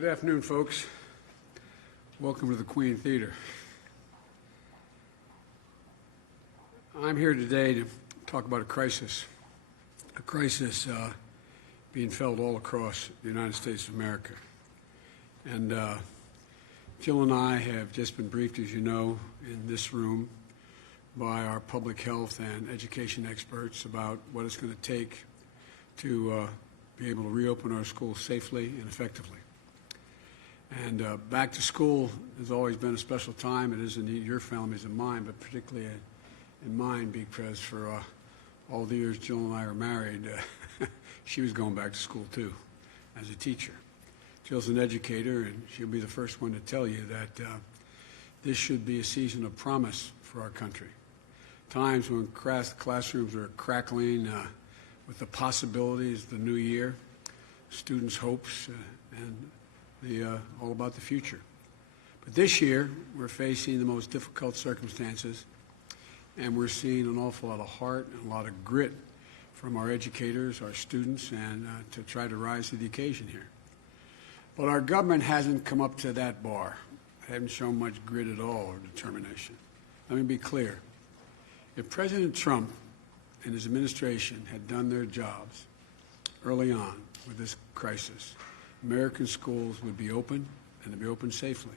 Good afternoon, folks. Welcome to the Queen Theater. I'm here today to talk about a crisis being felt all across the United States of America. And Jill and I have just been briefed, as you know, in this room by our public health and education experts about what it's going to take to be able to reopen our schools safely and effectively. And back to school has always been a special time. It is in your families and mine, but particularly in mine, because for all the years Jill and I were married, she was going back to school too as a teacher. Jill's an educator, and she'll be the first one to tell you that this should be a season of promise for our country. Times when classrooms are crackling with the possibilities of the new year, students' hopes, and all about the future. But this year, we're facing the most difficult circumstances, and we're seeing an awful lot of heart and a lot of grit from our educators, our students, and to try to rise to the occasion here. But our government hasn't come up to that bar. They haven't shown much grit at all or determination. Let me be clear. If President Trump and his administration had done their jobs early on with this crisis, American schools would be open, and they'd be open safely.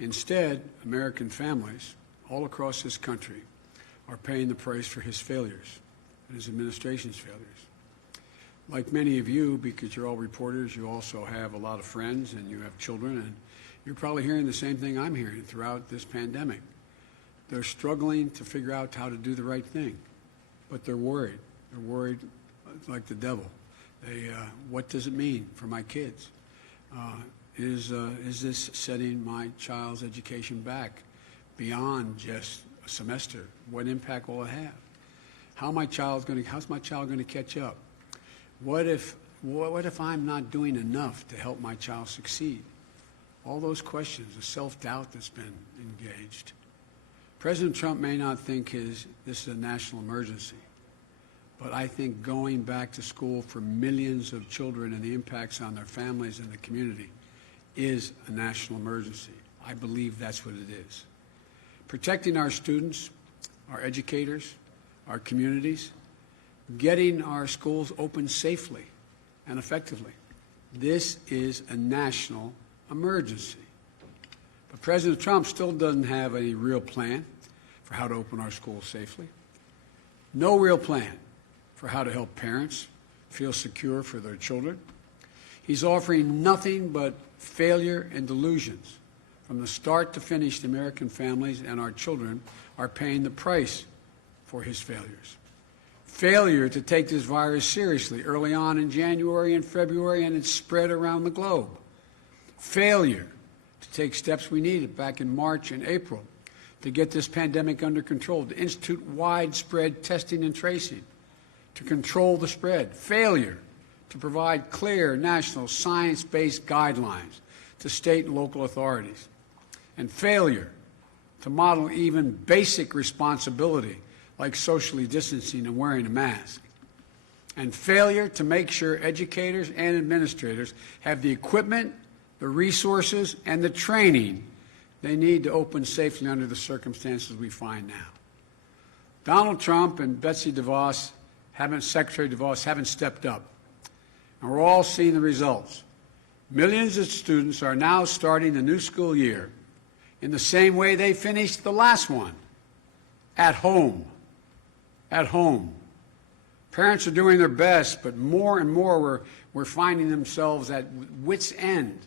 Instead, American families all across this country are paying the price for his failures and his administration's failures. Like many of you, because you're all reporters, you also have a lot of friends and you have children, and you're probably hearing the same thing I'm hearing throughout this pandemic. They're struggling to figure out how to do the right thing, but they're worried. They're worried like the devil. What does it mean for my kids? Is this setting my child's education back beyond just a semester? What impact will it have? How's my child going to catch up? What if I'm not doing enough to help my child succeed? All those questions, the self-doubt that's been engaged. President Trump may not think this is a national emergency, but I think going back to school for millions of children and the impacts on their families and the community is a national emergency. I believe that's what it is. Protecting our students, our educators, our communities, getting our schools open safely and effectively. This is a national emergency. But President Trump still doesn't have any real plan for how to open our schools safely. No real plan for how to help parents feel secure for their children. He's offering nothing but failure and delusions. From the start to finish, the American families and our children are paying the price for his failures. Failure to take this virus seriously early on in January and February, and it's spread around the globe. Failure to take steps we needed back in March and April to get this pandemic under control, to institute widespread testing and tracing, to control the spread. Failure to provide clear national science-based guidelines to state and local authorities. And failure to model even basic responsibility like socially distancing and wearing a mask. And failure to make sure educators and administrators have the equipment, the resources, and the training they need to open safely under the circumstances we find now. Donald Trump and Secretary DeVos haven't stepped up, and we're all seeing the results. Millions of students are now starting the new school year in the same way they finished the last one, at home. At home. Parents are doing their best, but more and more we're finding themselves at wit's end,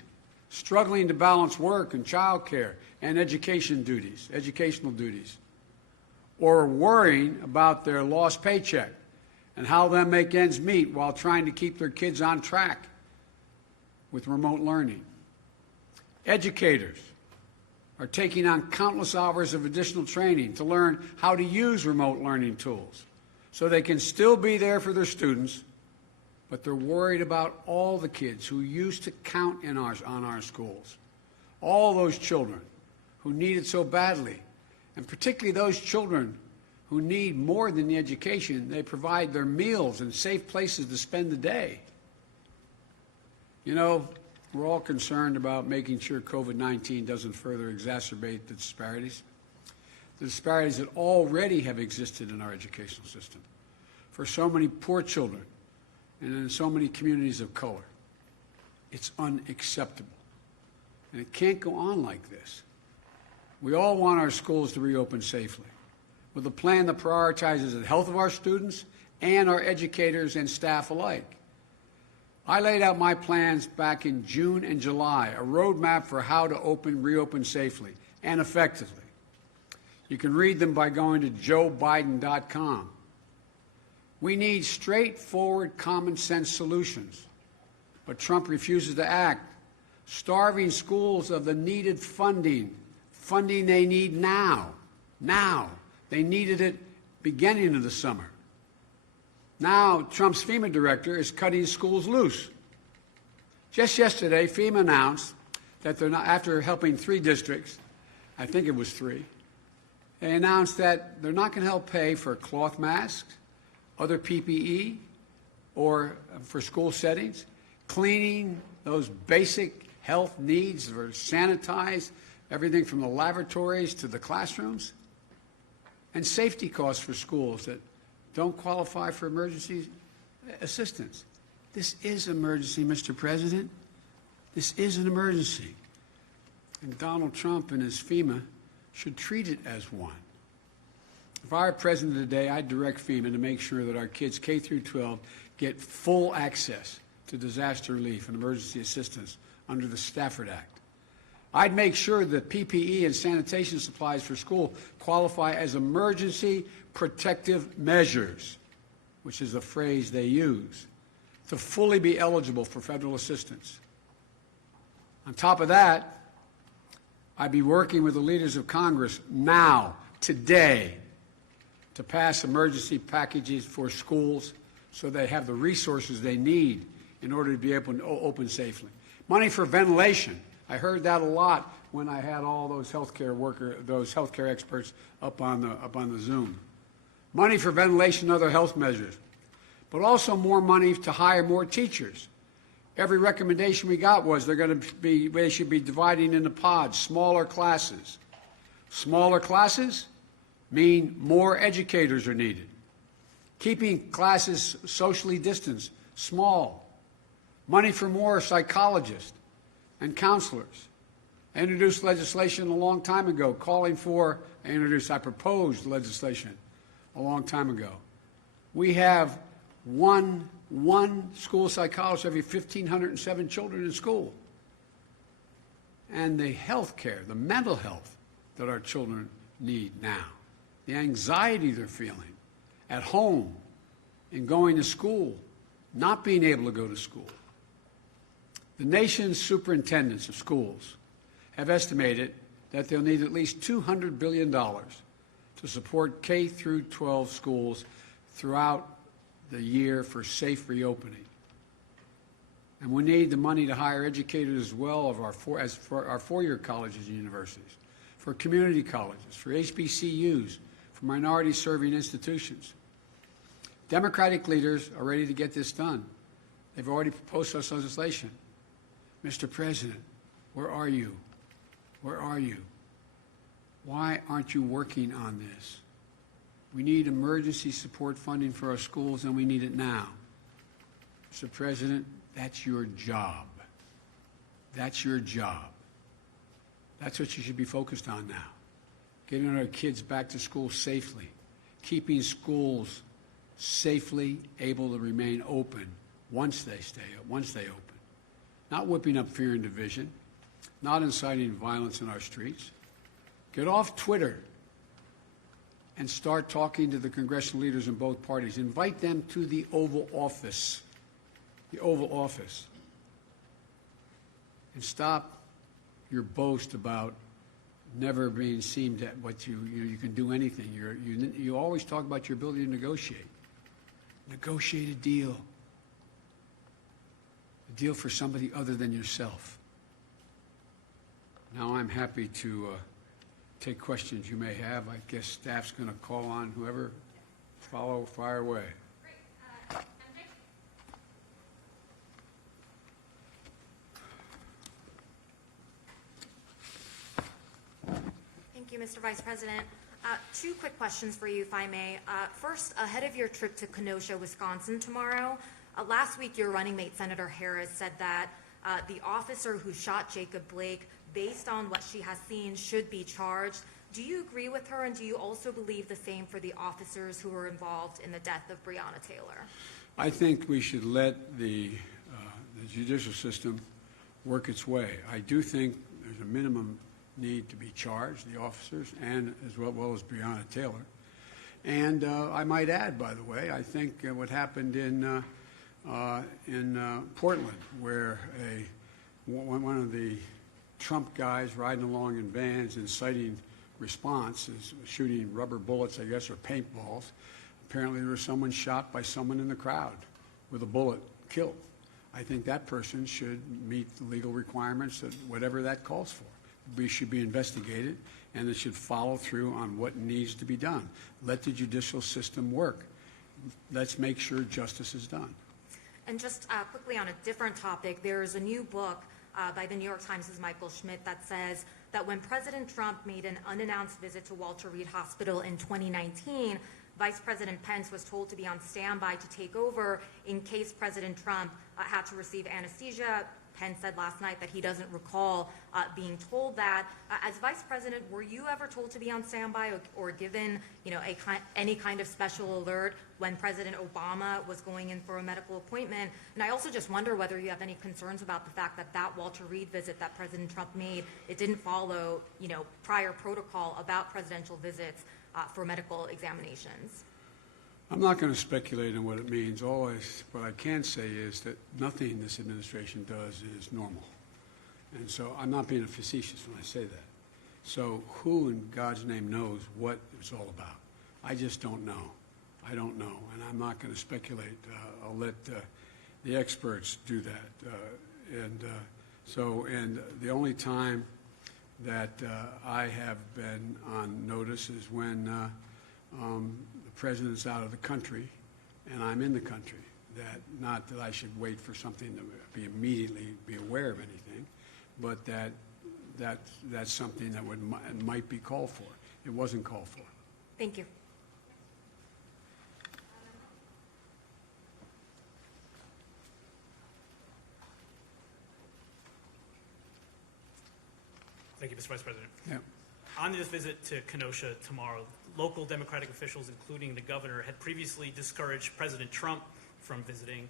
struggling to balance work and child care and educational duties, or worrying about their lost paycheck and how they'll make ends meet while trying to keep their kids on track with remote learning. Educators are taking on countless hours of additional training to learn how to use remote learning tools so they can still be there for their students, but they're worried about all the kids who used to count on our schools, all those children who need it so badly, and particularly those children who need more than the education. They provide their meals and safe places to spend the day. You know, We're all concerned about making sure COVID-19 doesn't further exacerbate the disparities that already have existed in our educational system for so many poor children and in so many communities of color. It's unacceptable. And it can't go on like this. We all want our schools to reopen safely, with a plan that prioritizes the health of our students and our educators and staff alike. I laid out my plans back in June and July, a roadmap for how to reopen safely and effectively. You can read them by going to joebiden.com. We need straightforward, common-sense solutions, but Trump refuses to act, starving schools of the needed funding they need now. Now. They needed it beginning of the summer. Now, Trump's FEMA director is cutting schools loose. Just yesterday, FEMA announced that they're not, after helping 3 districts, I think it was 3, they announced that they're not going to help pay for cloth masks, other PPE, or for school settings, cleaning those basic health needs for sanitize, everything from the lavatories to the classrooms, and safety costs for schools that don't qualify for emergency assistance. This is an emergency, Mr. President. This is an emergency. And Donald Trump and his FEMA should treat it as one. If I were president today, I'd direct FEMA to make sure that our kids K through 12 get full access to disaster relief and emergency assistance under the Stafford Act. I'd make sure that PPE and sanitation supplies for school qualify as emergency protective measures, which is the phrase they use, to fully be eligible for federal assistance. On top of that, I'd be working with the leaders of Congress now, today, to pass emergency packages for schools so they have the resources they need in order to be able to open safely. Money for ventilation. I heard that a lot when I had all those healthcare experts up on the Zoom. Money for ventilation and other health measures, but also more money to hire more teachers. Every recommendation we got was they should be dividing into pods, smaller classes. Smaller classes mean more educators are needed. Keeping classes socially distanced, small. Money for more psychologists and counselors. I introduced legislation a long time ago I proposed legislation a long time ago. We have one school psychologist every 1,507 children in school. And the health care, the mental health that our children need now, the anxiety they're feeling at home, in going to school, not being able to go to school. The nation's superintendents of schools have estimated that they'll need at least $200 billion to support K through 12 schools throughout the year for safe reopening. And we need the money to hire educators as well for our four-year colleges and universities, for community colleges, for HBCUs, for minority-serving institutions. Democratic leaders are ready to get this done. They've already proposed such legislation. Mr. President, where are you? Where are you? Why aren't you working on this? We need emergency support funding for our schools, and we need it now. Mr. President, that's your job. That's your job. That's what you should be focused on now. Getting our kids back to school safely, keeping schools safely able to remain open once they open. Not whipping up fear and division, not inciting violence in our streets. Get off Twitter and start talking to the congressional leaders in both parties. Invite them to the Oval Office. The Oval Office. And stop your boast about never being seen that what you can do anything. You always talk about your ability to negotiate. Negotiate a deal. A deal for somebody other than yourself. Now I'm happy to take questions you may have. I guess staff's going to call on whoever. Fire away. Thank you, Mr. Vice President. Two quick questions for you, if I may. First, ahead of your trip to Kenosha, Wisconsin tomorrow, last week your running mate, Senator Harris, said that the officer who shot Jacob Blake, based on what she has seen, should be charged. Do you agree with her, and do you also believe the same for the officers who were involved in the death of Breonna Taylor? I think we should let the judicial system work its way. I do think there's a minimum need to be charged, the officers, and as well as Breonna Taylor. And I might add, by the way, I think what happened in Portland, where one of the Trump guys riding along in vans inciting response is shooting rubber bullets, I guess, or paintballs. Apparently there was someone shot by someone in the crowd with a bullet killed. I think that person should meet the legal requirements that whatever that calls for. We should be investigated, and it should follow through on what needs to be done. Let the judicial system work. Let's make sure justice is done. And just quickly on a different topic, there is a new book by the New York Times' Michael Schmidt that says that when President Trump made an unannounced visit to Walter Reed Hospital in 2019, Vice President Pence was told to be on standby to take over in case President Trump had to receive anesthesia. Pence said last night that he doesn't recall being told that. As Vice President, were you ever told to be on standby or given, any kind of special alert when President Obama was going in for a medical appointment? And I also just wonder whether you have any concerns about the fact that Walter Reed visit that President Trump made, it didn't follow, prior protocol about presidential visits for medical examinations. I'm not going to speculate on what it means. What I can say is that nothing this administration does is normal. And so I'm not being facetious when I say that. So who in God's name knows what it's all about? I just don't know. I don't know. And I'm not going to speculate. I'll let the experts do that. And the only time that I have been on notice is when the president's out of the country and I'm in the country. Not that I should wait for something to immediately be aware of anything, but that's something that might be called for. It wasn't called for. Thank you. Thank you, Mr. Vice President. Yeah. On this visit to Kenosha tomorrow, local Democratic officials, including the governor, had previously discouraged President Trump from visiting.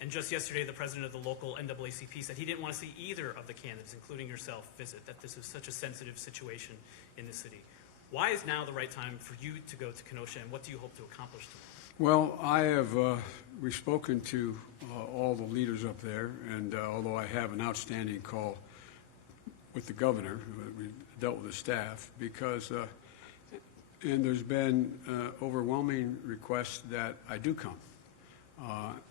And just yesterday, the president of the local NAACP said he didn't want to see either of the candidates, including yourself, visit, that this is such a sensitive situation in the city. Why is now the right time for you to go to Kenosha, and what do you hope to accomplish tomorrow? Well, we've spoken to all the leaders up there, and although I have an outstanding call with the governor, we dealt with the staff, and there's been overwhelming requests that I do come,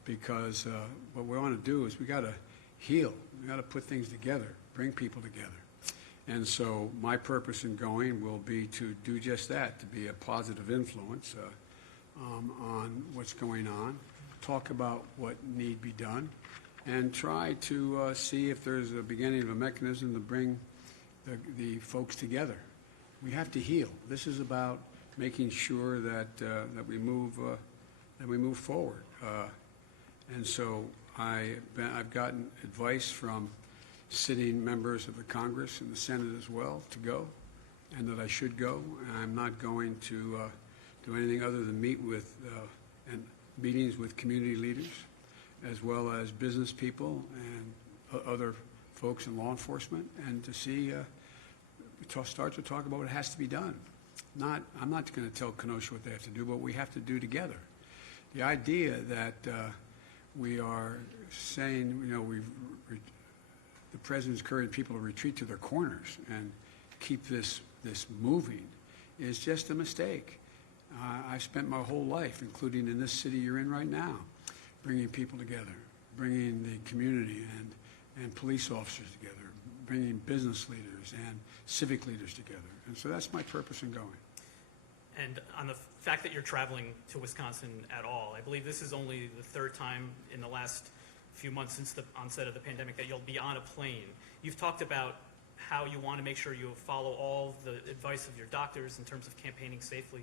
because what we want to do is we got to heal, we got to put things together, bring people together. And so my purpose in going will be to do just that, to be a positive influence on what's going on, talk about what need be done, and try to see if there's a beginning of a mechanism to bring the folks together. We have to heal. This is about making sure that we move forward. And so I've gotten advice from sitting members of the Congress and the Senate as well to go, and that I should go. And I'm not going to do anything other than meet with and meetings with community leaders, as well as business people and other folks in law enforcement, and to see, start to talk about what has to be done. I'm not going to tell Kenosha what they have to do, but we have to do together. The idea that we are saying, the president's encouraging people to retreat to their corners and keep this moving is just a mistake. I spent my whole life, including in this city you're in right now, bringing people together, bringing the community and police officers together, bringing business leaders and civic leaders together. And so that's my purpose in going. And on the fact that you're traveling to Wisconsin at all, I believe this is only the third time in the last few months since the onset of the pandemic that you'll be on a plane. You've talked about how you want to make sure you follow all the advice of your doctors in terms of campaigning safely.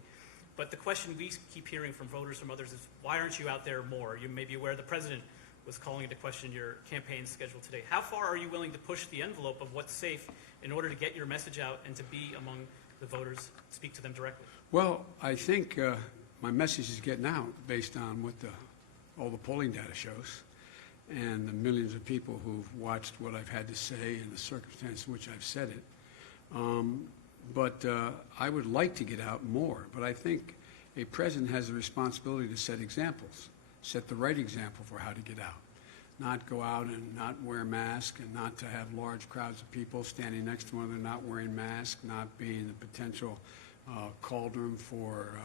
But the question we keep hearing from voters, from others, is why aren't you out there more? You may be aware the president was calling into question your campaign schedule today. How far are you willing to push the envelope of what's safe in order to get your message out and to be among the voters, speak to them directly? Well, I think my message is getting out based on what all the polling data shows and the millions of people who've watched what I've had to say and the circumstance in which I've said it. But I would like to get out more. But I think a president has a responsibility to set examples, set the right example for how to get out. Not go out and not wear a mask, and not to have large crowds of people standing next to one another not wearing masks, not being the potential cauldron for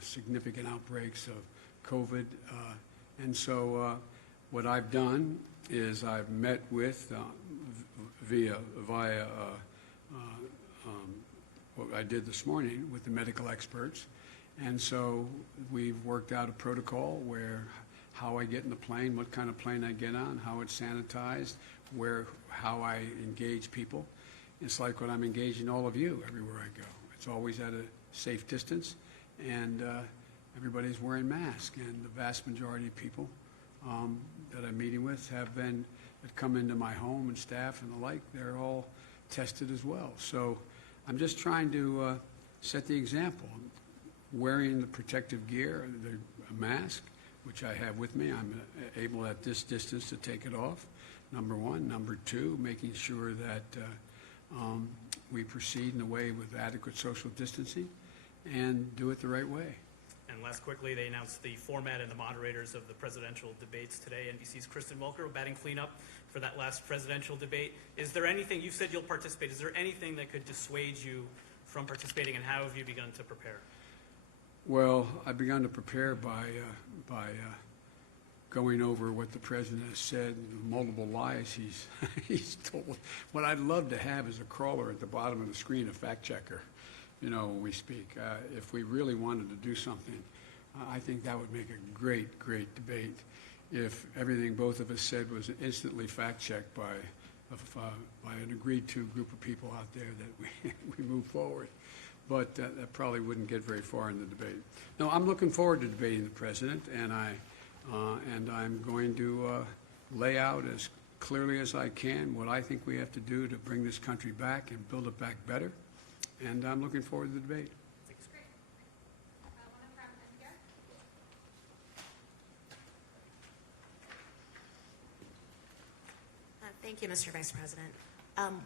significant outbreaks of COVID. And so what I've done is I've met with, via what I did this morning with the medical experts. And so we've worked out a protocol where how I get in the plane, what kind of plane I get on, how it's sanitized, how I engage people. It's like when I'm engaging all of you everywhere I go. It's always at a safe distance, and everybody's wearing masks. And the vast majority of people that I'm meeting with that come into my home and staff and the like, they're all tested as well. So I'm just trying to set the example. Wearing the protective gear, a mask, which I have with me. I'm able at this distance to take it off, number one. Number two, making sure that we proceed in a way with adequate social distancing and do it the right way. And last quickly, they announced the format and the moderators of the presidential debates today. NBC's Kristen Welker batting cleanup for that last presidential debate. Is there anything, you said you'll participate, is there anything that could dissuade you from participating, and how have you begun to prepare? Well, I've begun to prepare by going over what the president has said, the multiple lies he's told. What I'd love to have is a crawler at the bottom of the screen, a fact checker, when we speak. If we really wanted to do something, I think that would make a great, great debate if everything both of us said was instantly fact checked by an agreed-to group of people out there that we move forward. But that probably wouldn't get very far in the debate. No, I'm looking forward to debating the president, and I'm going to lay out as clearly as I can what I think we have to do to bring this country back and build it back better. And I'm looking forward to the debate. That's great. One from here. Thank you, Mr. Vice President.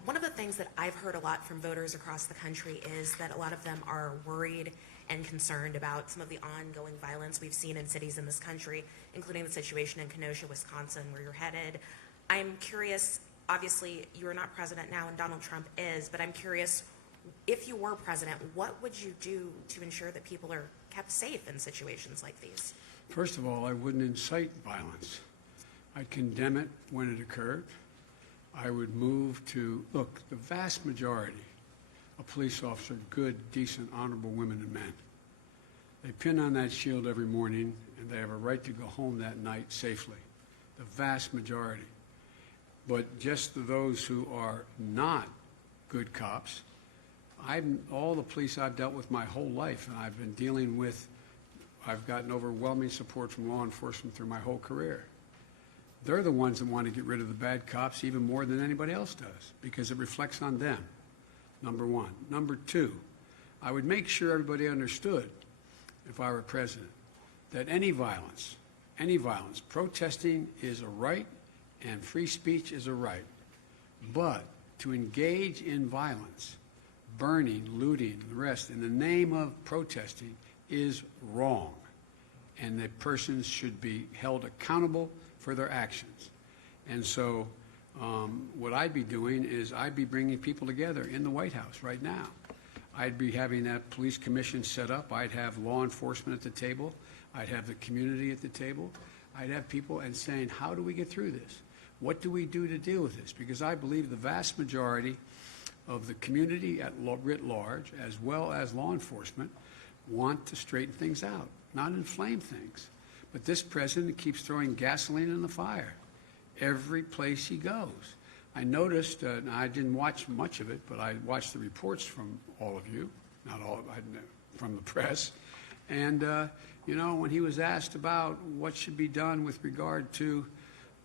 One of the things that I've heard a lot from voters across the country is that a lot of them are worried and concerned about some of the ongoing violence we've seen in cities in this country, including the situation in Kenosha, Wisconsin, where you're headed. I'm curious, obviously you are not president now and Donald Trump is, but I'm curious, if you were president, what would you do to ensure that people are kept safe in situations like these? First of all, I wouldn't incite violence. I'd condemn it when it occurred. I would move to, look, the vast majority of police officers are good, decent, honorable women and men. They pin on that shield every morning, and they have a right to go home that night safely. The vast majority. But just those who are not good cops, all the police I've dealt with my whole life, and I've gotten overwhelming support from law enforcement through my whole career. They're the ones that want to get rid of the bad cops even more than anybody else does, because it reflects on them, number one. Number two, I would make sure everybody understood, if I were president, that any violence, protesting is a right and free speech is a right. But to engage in violence, burning, looting, the rest, in the name of protesting is wrong. And that persons should be held accountable for their actions. And so what I'd be doing is I'd be bringing people together in the White House right now. I'd be having that police commission set up. I'd have law enforcement at the table. I'd have the community at the table. I'd have people and saying, how do we get through this? What do we do to deal with this? Because I believe the vast majority of the community at writ large, as well as law enforcement, want to straighten things out, not inflame things. But this president keeps throwing gasoline in the fire every place he goes. I noticed, and I didn't watch much of it, but I watched the reports from all of you, not all, from the press. And, you know, when he was asked about what should be done with regard to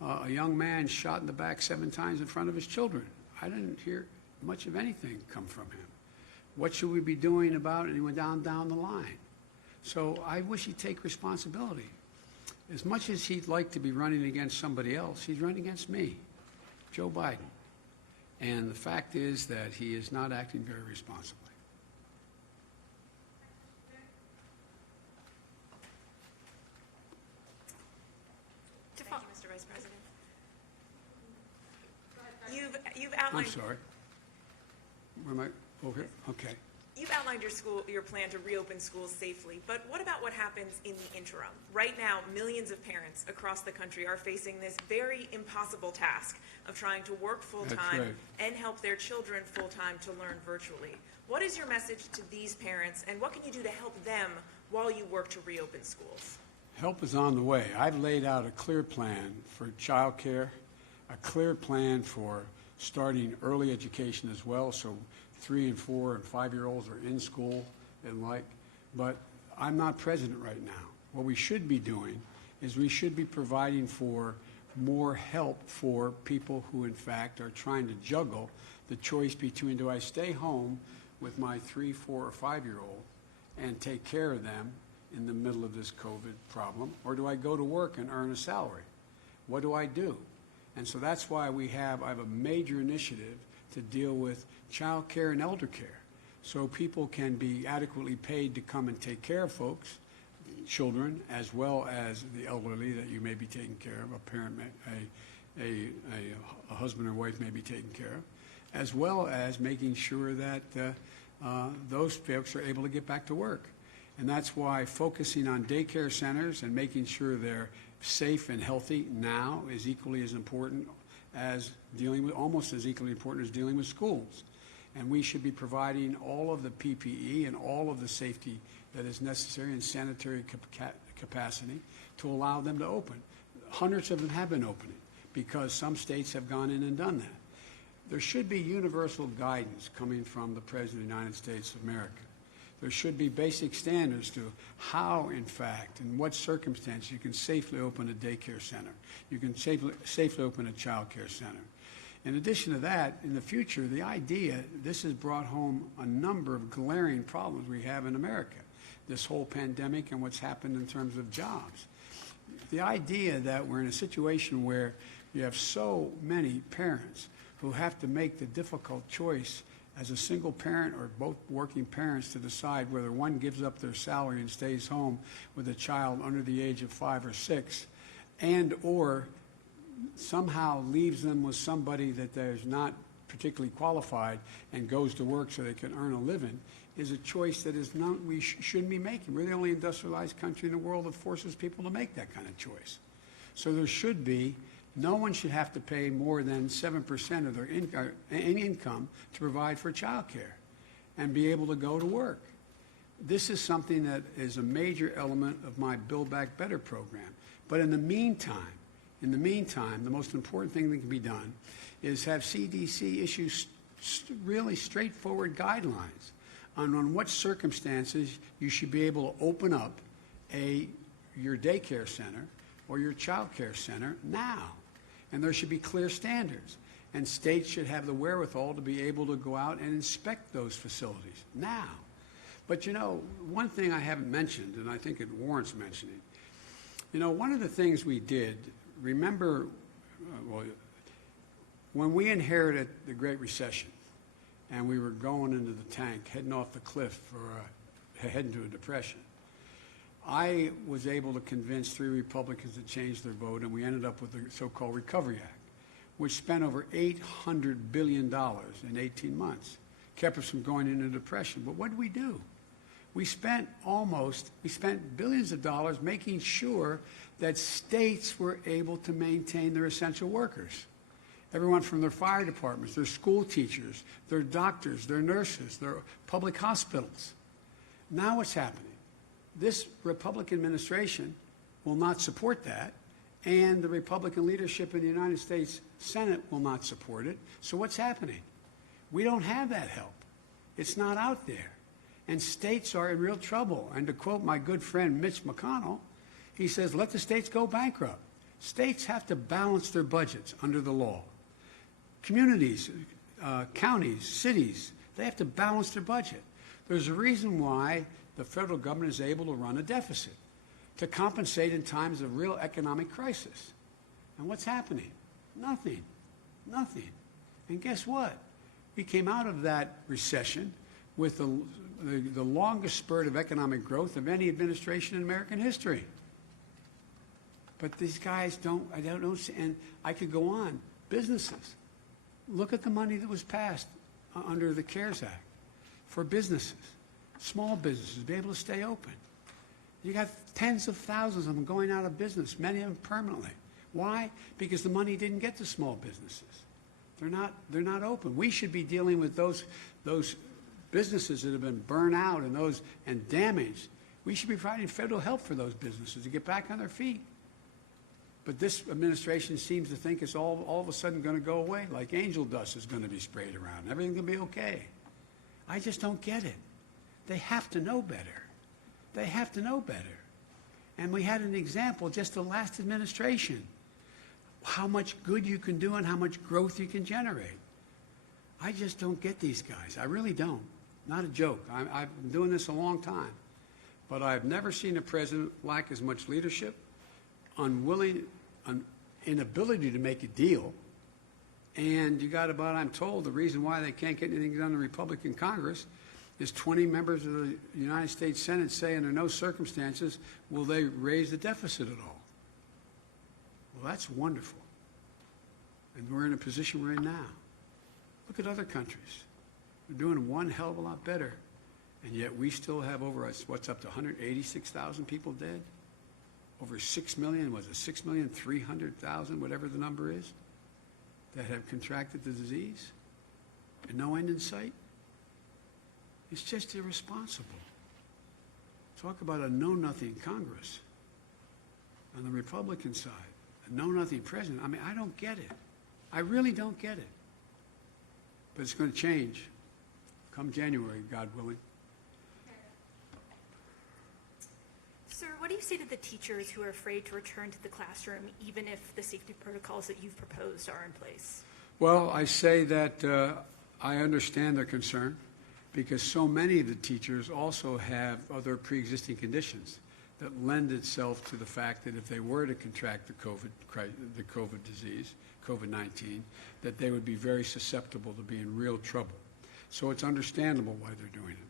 a young man shot in the back 7 times in front of his children, I didn't hear much of anything come from him. What should we be doing about it? And he went down the line. So I wish he'd take responsibility. As much as he'd like to be running against somebody else, he's running against me, Joe Biden. And the fact is that he is not acting very responsibly. Thank you, Mr. Vice President. You've outlined. I'm sorry. Where am I? Over here? Okay. You've outlined your plan to reopen schools safely, but what about what happens in the interim? Right now, millions of parents across the country are facing this very impossible task of trying to work full-time That's right. and help their children full-time to learn virtually. What is your message to these parents, and what can you do to help them while you work to reopen schools? Help is on the way. I've laid out a clear plan for child care, a clear plan for starting early education as well, so 3 and 4 and 5-year-olds are in school and like, but I'm not president right now. What we should be doing is we should be providing for more help for people who in fact are trying to juggle the choice between, do I stay home with my 3, 4, or 5-year-old and take care of them in the middle of this COVID problem, or do I go to work and earn a salary? What do I do? And so that's why I have a major initiative to deal with child care and elder care, so people can be adequately paid to come and take care of folks, children, as well as the elderly that you may be taking care of, a parent, a husband or wife may be taken care of, as well as making sure that those folks are able to get back to work. And that's why focusing on daycare centers and making sure they're safe and healthy now is equally as important as almost as equally important as dealing with schools. And we should be providing all of the PPE and all of the safety that is necessary in sanitary capacity to allow them to open. Hundreds of them have been opening because some states have gone in and done that. There should be universal guidance coming from the President of the United States of America. There should be basic standards to how, in fact, in what circumstances you can safely open a daycare center. You can safely open a child care center. In addition to that, in the future, the idea, this has brought home a number of glaring problems we have in America, this whole pandemic and what's happened in terms of jobs. The idea that we're in a situation where you have so many parents who have to make the difficult choice as a single parent or both working parents to decide whether one gives up their salary and stays home with a child under the age of 5 or 6, and or somehow leaves them with somebody that is not particularly qualified and goes to work so they can earn a living, is a choice that is not, we shouldn't be making. We're the only industrialized country in the world that forces people to make that kind of choice. So there should be, no one should have to pay more than 7% of their income to provide for child care and be able to go to work. This is something that is a major element of my Build Back Better program. But in the meantime, the most important thing that can be done is have CDC issue really straightforward guidelines on what circumstances you should be able to open up your daycare center or your child care center now. And there should be clear standards. And states should have the wherewithal to be able to go out and inspect those facilities now. But, you know, one thing I haven't mentioned, and I think it warrants mentioning, you know, one of the things we did, remember, when we inherited the Great Recession and we were going into the tank, heading off the cliff or heading to a depression, I was able to convince 3 Republicans to change their vote, and we ended up with the so-called Recovery Act, which spent over $800 billion in 18 months, kept us from going into depression. But what did we do? We spent billions of dollars making sure that states were able to maintain their essential workers. Everyone from their fire departments, their school teachers, their doctors, their nurses, their public hospitals. Now what's happening? This Republican administration will not support that, and the Republican leadership in the United States Senate will not support it. So what's happening? We don't have that help. It's not out there. And states are in real trouble. And to quote my good friend Mitch McConnell, he says, let the states go bankrupt. States have to balance their budgets under the law. Communities, counties, cities, they have to balance their budget. There's a reason why the federal government is able to run a deficit, to compensate in times of real economic crisis. And what's happening? Nothing. Nothing. And guess what? We came out of that recession with the longest spurt of economic growth of any administration in American history. But these guys don't, and I could go on. Businesses. Look at the money that was passed under the CARES Act for businesses, small businesses, to be able to stay open. You got tens of thousands of them going out of business, many of them permanently. Why? Because the money didn't get to small businesses. They're not open. We should be dealing with those businesses that have been burned out and damaged. We should be providing federal help for those businesses to get back on their feet. But this administration seems to think it's all of a sudden going to go away, like angel dust is going to be sprayed around. Everything's going to be okay. I just don't get it. They have to know better. They have to know better. And we had an example just the last administration, how much good you can do and how much growth you can generate. I just don't get these guys. I really don't. Not a joke. I've been doing this a long time. But I've never seen a president lack as much leadership, inability to make a deal. And you got about, I'm told, the reason why they can't get anything done in the Republican Congress is 20 members of the United States Senate say under no circumstances will they raise the deficit at all. Well, that's wonderful. And we're in a position we're in now. Look at other countries. They're doing one hell of a lot better. And yet we still have over, what's up to 186,000 people dead? Over 6 million, was it 6,300,000, whatever the number is, that have contracted the disease? And no end in sight? It's just irresponsible. Talk about a know-nothing Congress. On the Republican side, a know-nothing president. I mean, I don't get it. I really don't get it. But it's going to change come January, God willing. Sir, what do you say to the teachers who are afraid to return to the classroom, even if the safety protocols that you've proposed are in place? Well, I say that I understand their concern because so many of the teachers also have other pre-existing conditions that lend itself to the fact that if they were to contract the COVID disease, COVID-19, that they would be very susceptible to be in real trouble. So it's understandable why they're doing it.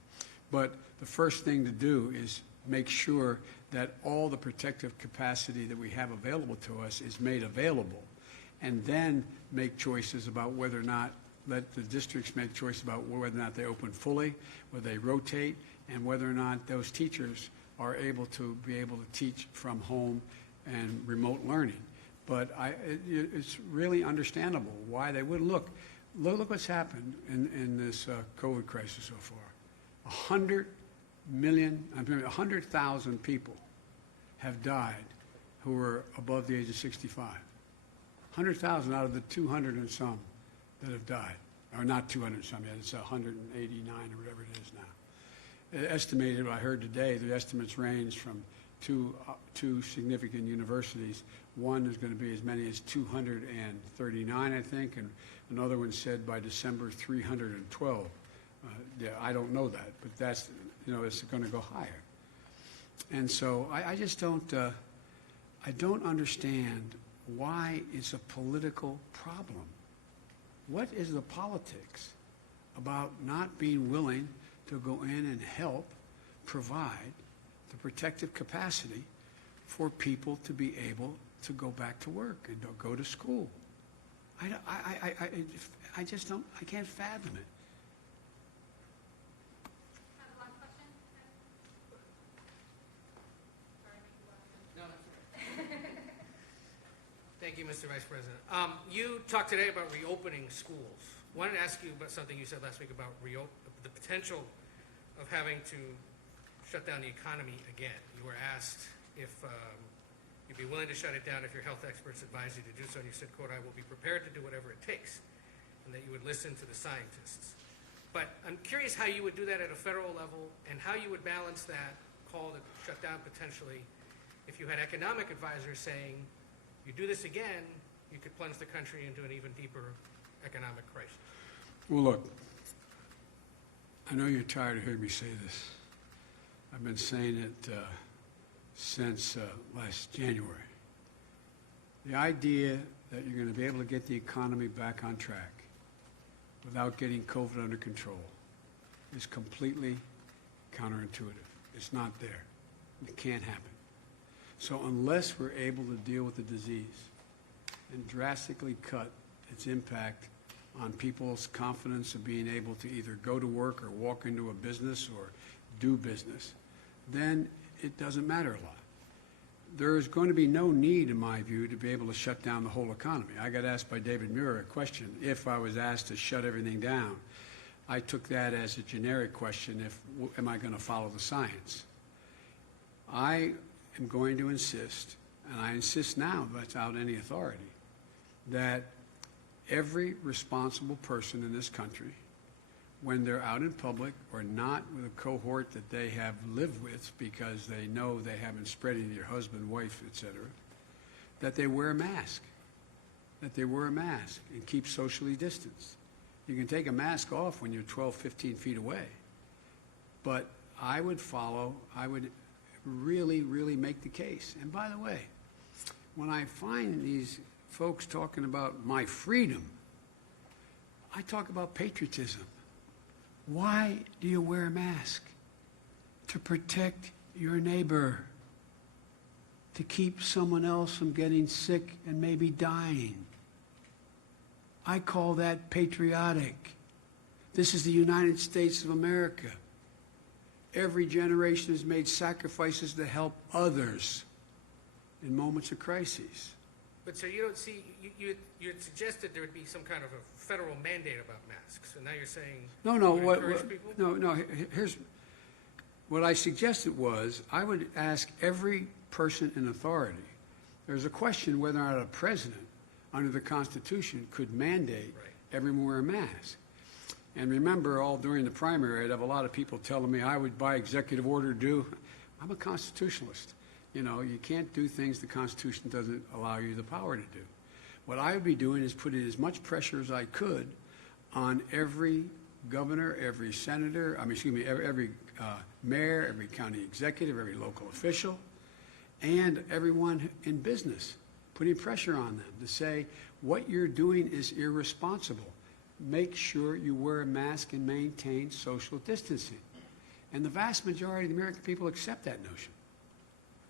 But the first thing to do is make sure that all the protective capacity that we have available to us is made available, and then make choices about whether or not, let the districts make choices about whether or not they open fully, whether they rotate, and whether or not those teachers are able to teach from home and remote learning. But it's really understandable why they would. Look what's happened in this COVID crisis so far. 100,000 people have died who were above the age of 65. 100,000 out of the 200 and some that have died. Or not 200 and some yet, it's 189 or whatever it is now. Estimated, I heard today, the estimates range from two significant universities. One is going to be as many as 239, I think, and another one said by December 312. Yeah, I don't know that, but that's, it's going to go higher. And so I just don't, I don't understand why it's a political problem. What is the politics about not being willing to go in and help provide the protective capacity for people to be able to go back to work and go to school? I just don't, I can't fathom it. Thank you, Mr. Vice President. You talked today about reopening schools. I wanted to ask you about something you said last week about the potential of having to shut down the economy again. You were asked if You'd be willing to shut it down if your health experts advise you to do so. And you said, quote, I will be prepared to do whatever it takes, and that you would listen to the scientists. But I'm curious how you would do that at a federal level and how you would balance that call to shut down potentially if you had economic advisors saying, you do this again, you could plunge the country into an even deeper economic crisis. Well, look, I know you're tired of hearing me say this. I've been saying it since last January. The idea that you're going to be able to get the economy back on track without getting COVID under control is completely counterintuitive. It's not there. It can't happen. So unless we're able to deal with the disease and drastically cut its impact on people's confidence of being able to either go to work or walk into a business or do business, then it doesn't matter a lot. There's going to be no need, in my view, to be able to shut down the whole economy. I got asked by David Muir a question, if I was asked to shut everything down. I took that as a generic question, am I going to follow the science? I am going to insist, and I insist now without any authority, that every responsible person in this country, when they're out in public or not with a cohort that they have lived with because they know they haven't spread it to your husband, wife, etc., that they wear a mask. That they wear a mask and keep socially distanced. You can take a mask off when you're 12, 15 feet away. But I would really, really make the case. And by the way, when I find these folks talking about my freedom, I talk about patriotism. Why do you wear a mask? To protect your neighbor, to keep someone else from getting sick and maybe dying. I call that patriotic. This is the United States of America. Every generation has made sacrifices to help others in moments of crises. But so you don't see, you had suggested there would be some kind of a federal mandate about masks, and now you're saying No, encourage people? Here's what I suggested was I would ask every person in authority. There's a question whether or not a president under the Constitution could mandate everyone wear a mask. And remember, all during the primary, I'd have a lot of people telling me I would, by executive order, do. I'm a constitutionalist. You know, you can't do things the Constitution doesn't allow you the power to do. What I would be doing is putting as much pressure as I could on every governor, every senator, every mayor, every county executive, every local official, and everyone in business, putting pressure on them to say, what you're doing is irresponsible. Make sure you wear a mask and maintain social distancing. And the vast majority of the American people accept that notion.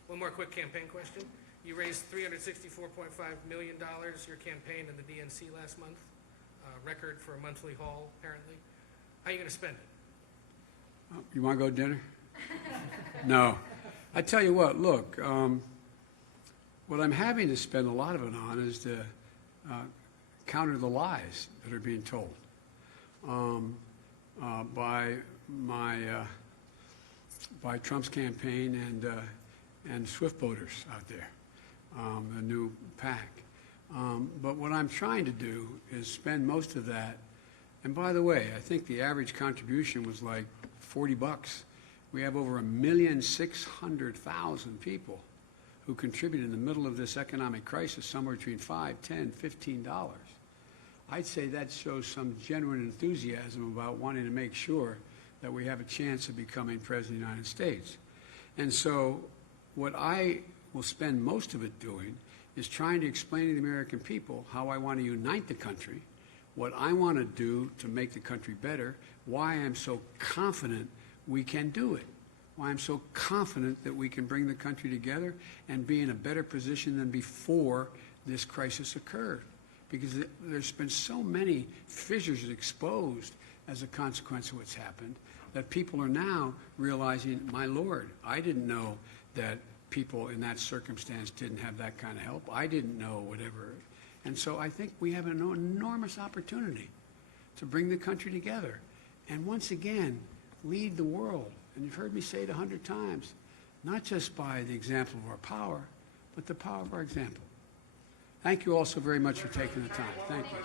One more quick campaign question. You raised $364.5 million, your campaign in the DNC last month, record for a monthly haul, apparently. How are you going to spend it? You want to go to dinner? No. I tell you what, look, what I'm having to spend a lot of it on is to counter the lies that are being told by Trump's campaign and Swift voters out there, the new PAC. But what I'm trying to do is spend most of that. And by the way, I think the average contribution was like $40. We have over 1,600,000 people who contribute in the middle of this economic crisis, somewhere between $5, $10, $15. I'd say that shows some genuine enthusiasm about wanting to make sure that we have a chance of becoming President of the United States. And so what I will spend most of it doing is trying to explain to the American people how I want to unite the country, what I want to do to make the country better, why I'm so confident we can do it, why I'm so confident that we can bring the country together and be in a better position than before this crisis occurred. Because there's been so many fissures exposed as a consequence of what's happened that people are now realizing, my Lord, I didn't know that people in that circumstance didn't have that kind of help. I didn't know whatever. And so I think we have an enormous opportunity to bring the country together and once again lead the world. And you've heard me say it 100 times, not just by the example of our power, but the power of our example. Thank you all so very much for taking the time. Thank you.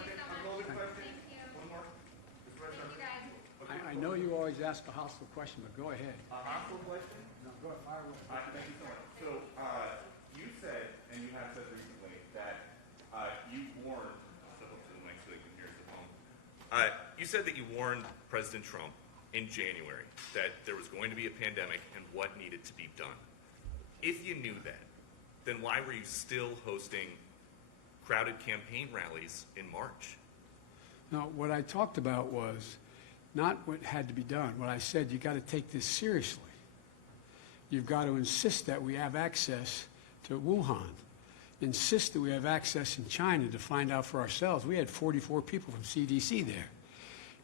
I know you always ask a hostile question, but go ahead. A hostile question? No, go ahead. Fire away. Thank you so much. So, you said, and you have said recently, that you warned, step up to the mic so they can hear us at home. You said that you warned President Trump in January that there was going to be a pandemic and what needed to be done. If you knew that, then why were you still hosting crowded campaign rallies in March? No, what I talked about was not what had to be done. What I said, you got to take this seriously. You've got to insist that we have access to Wuhan. Insist that we have access in China to find out for ourselves. We had 44 people from CDC there.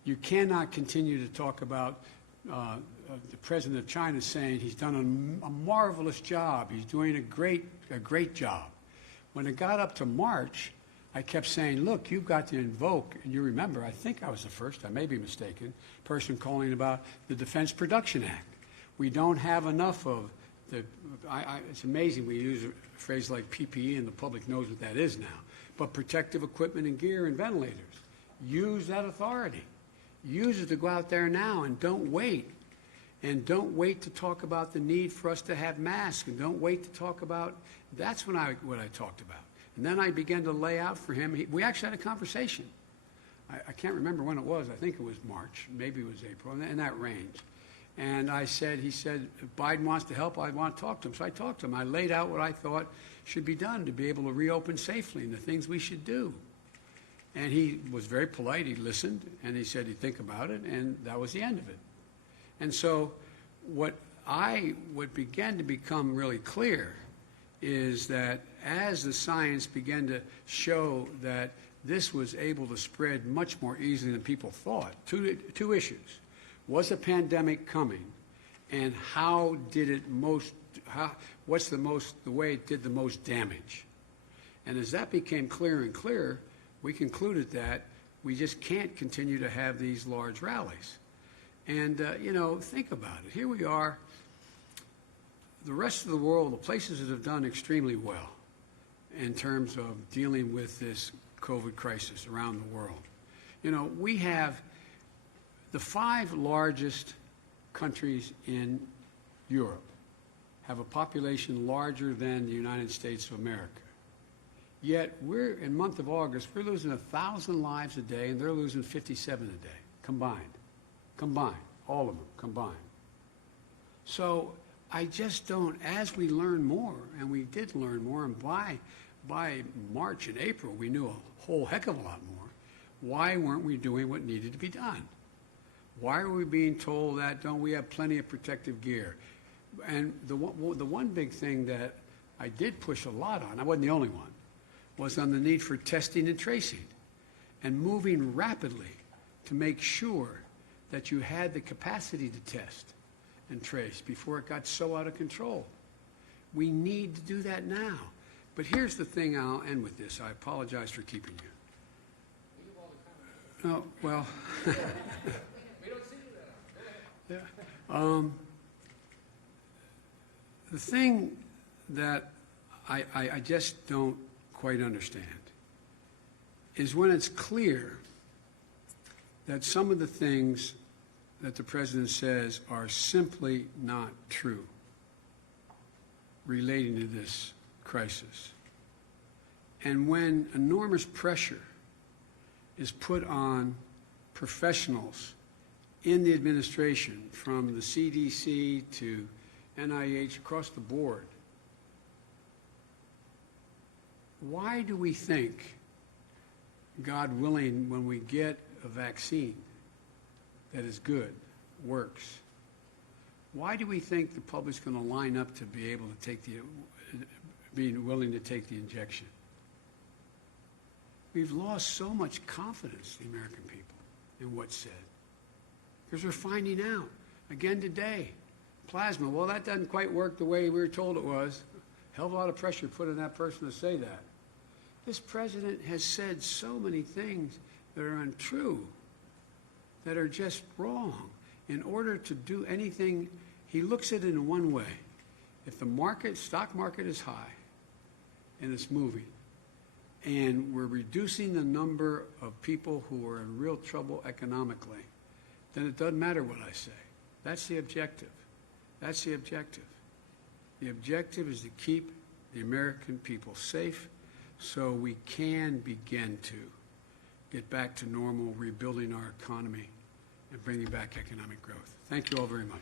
You cannot continue to talk about the president of China saying he's done a marvelous job. He's doing a great job. When it got up to March, I kept saying, look, you've got to invoke, and you remember, I think I was the first, I may be mistaken, person calling about the Defense Production Act. We don't have enough of the, it's amazing we use a phrase like PPE and the public knows what that is now, but protective equipment and gear and ventilators. Use that authority. Use it to go out there now and don't wait. And don't wait to talk about the need for us to have masks, and don't wait to talk about, that's what I talked about. And then I began to lay out for him. We actually had a conversation. I can't remember when it was. I think it was March. Maybe it was April, in that range. And he said, if Biden wants to help, I want to talk to him. So I talked to him. I laid out what I thought should be done to be able to reopen safely and the things we should do. And he was very polite. He listened, and he said he'd think about it, and that was the end of it. And so what began to become really clear is that as the science began to show that this was able to spread much more easily than people thought, two issues. Was a pandemic coming, and how did it what's the way it did the most damage? And as that became clearer and clearer, we concluded that we just can't continue to have these large rallies. And, think about it. Here we are. The rest of the world, the places that have done extremely well in terms of dealing with this COVID crisis around the world. We have the 5 largest countries in Europe have a population larger than the United States of America. Yet in the month of August, we're losing 1,000 lives a day, and they're losing 57 a day, combined, all of them combined. So I just don't, as we learn more, and we did learn more, and by March and April, we knew a whole heck of a lot more. Why weren't we doing what needed to be done? Why are we being told that don't we have plenty of protective gear? And the one big thing that I did push a lot on, I wasn't the only one, was on the need for testing and tracing and moving rapidly to make sure that you had the capacity to test and trace before it got so out of control. We need to do that now. But here's the thing, I'll end with this. I apologize for keeping you. Oh, well. Yeah. The thing that I just don't quite understand is when it's clear that some of the things that the president says are simply not true relating to this crisis. And when enormous pressure is put on professionals in the administration, from the CDC to NIH, across the board, why do we think, God willing, when we get a vaccine that is good, works, why do we think the public's going to line up to be able to take being willing to take the injection? We've lost so much confidence, the American people, in what's said. Because we're finding out, again today, plasma, well, that doesn't quite work the way we were told it was. Hell of a lot of pressure put on that person to say that. This president has said so many things that are untrue, that are just wrong. In order to do anything, he looks at it in one way. If the stock market is high, and it's moving. And we're reducing the number of people who are in real trouble economically, then it doesn't matter what I say. That's the objective. That's the objective. The objective is to keep the American people safe so we can begin to get back to normal, rebuilding our economy and bringing back economic growth. Thank you all very much.